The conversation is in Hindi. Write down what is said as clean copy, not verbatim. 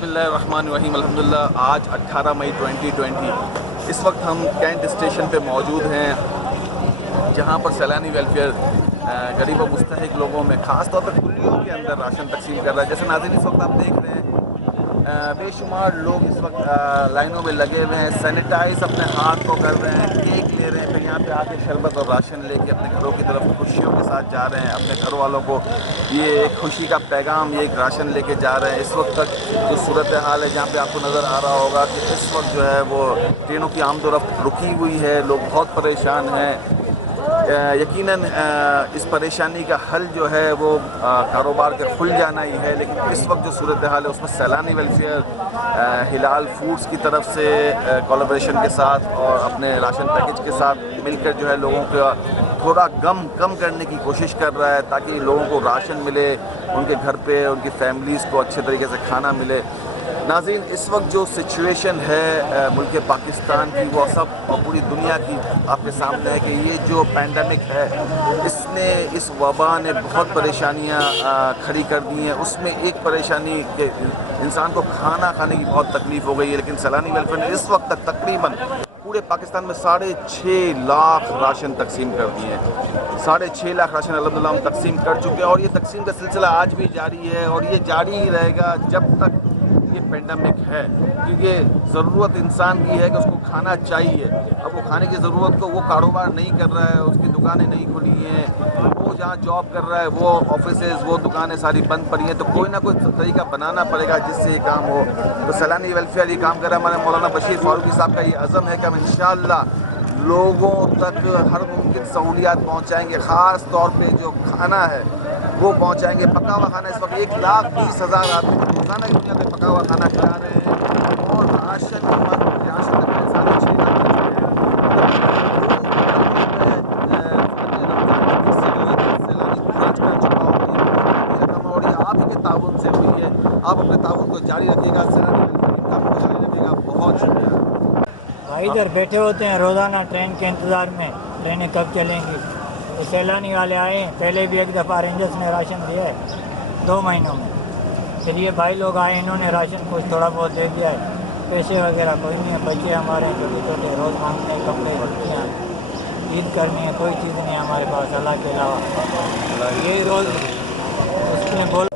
बिस्मिल्लाहिर्रहमानिर्रहीम अल्हम्दुलिल्लाह। आज 18 मई 2020 इस वक्त हम कैंट स्टेशन पे मौजूद हैं, जहां पर सैलानी वेलफेयर गरीब और मुस्तहिक लोगों में ख़ास तौर पर कुल्लियों के अंदर राशन तकसीम कर रहा है। जैसे नाज़रीन इस वक्त आप देख रहे हैं, बेशुमार लोग इस वक्त लाइनों में लगे हुए हैं, सैनिटाइज अपने हाथ को कर रहे हैं, केक ले रहे हैं, फिर यहाँ पे आके शरबत और राशन लेके अपने घरों की तरफ खुशियों के साथ जा रहे हैं। अपने घर वालों को ये एक खुशी का पैगाम, ये एक राशन लेके जा रहे हैं। इस वक्त तक जो सूरत हाल है, जहाँ पे आपको नज़र आ रहा होगा कि इस वक्त जो है वो ट्रेनों की आमदोरफ्त रुकी हुई है, लोग बहुत परेशान हैं। यकीनन इस परेशानी का हल जो है वो कारोबार के खुल जाना ही है, लेकिन इस वक्त जो सूरत हाल है उसमें सैलानी वेलफेयर हिलाल फूड्स की तरफ से कोलैबोरेशन के साथ और अपने राशन पैकेज के साथ मिलकर जो है लोगों का थोड़ा गम कम करने की कोशिश कर रहा है, ताकि लोगों को राशन मिले, उनके घर पे उनकी फैमिलीज़ को अच्छे तरीके से खाना मिले। नाज़रीन, इस वक्त जो सिचुएशन है मुल्क पाकिस्तान की, वो सब और पूरी दुनिया की आपके सामने है कि ये जो पैंडमिक है, इसने इस वबा ने बहुत परेशानियां खड़ी कर दी हैं। उसमें एक परेशानी कि इंसान को खाना खाने की बहुत तकलीफ़ हो गई है, लेकिन सैलानी वेलफेयर ने इस वक्त तक तकरीबन पूरे पाकिस्तान में 6.5 लाख राशन तकसीम कर दिए हैं। 6.5 लाख राशन अल्हम्दुलिल्लाह हम तकसीम कर चुके हैं, और ये तकसीम का सिलसिला आज भी जारी है और ये जारी ही रहेगा जब तक ये पेंडेमिक है, क्योंकि ज़रूरत इंसान की है कि उसको खाना चाहिए। अब वो खाने की ज़रूरत को वो कारोबार नहीं कर रहा है, उसकी दुकानें नहीं खुली हैं, वो जहाँ जॉब कर रहा है वो ऑफिसेज, वो दुकानें सारी बंद पड़ी हैं, तो कोई ना कोई तरीका बनाना पड़ेगा जिससे ये काम हो। तो सैलानी वेलफेयर ये काम कर रहा है। हमारे मौलाना बशीर फारूकी साहब का ये अज़म है कि हम इंशाअल्लाह लोगों तक हर मुमकिन सहूलियात पहुँचाएँगे, ख़ास तौर पर जो खाना है वो पहुंचाएंगे। पका हुआ खाना इस वक्त 1,20,000 आदमी रोज़ाना की दुनिया में पका हुआ खाना खिला रहे हैं, और राशन आप ही के ताउन से हुई है। आप अपने ताउन को जारी रखिएगा, सैलानी का जारी रखिएगा। बहुत शुक्रिया भाई। इधर बैठे होते हैं रोज़ाना ट्रेन के इंतज़ार में, ट्रेनें कब चलेंगी। तो सैलानी वाले आए, पहले भी एक दफ़ा रेंजर्स ने राशन दिया है 2 महीनों में। चलिए भाई लोग आए, इन्होंने राशन कुछ थोड़ा बहुत दे दिया है। पैसे वगैरह कोई नहीं है, बच्चे हमारे छोटे छोटे रोज़ मांगते हैं, कपड़े रोटियाँ, ईद करनी है, कोई चीज़ नहीं है हमारे पास अल्लाह के अलावा। यही रोज़ उसने बोल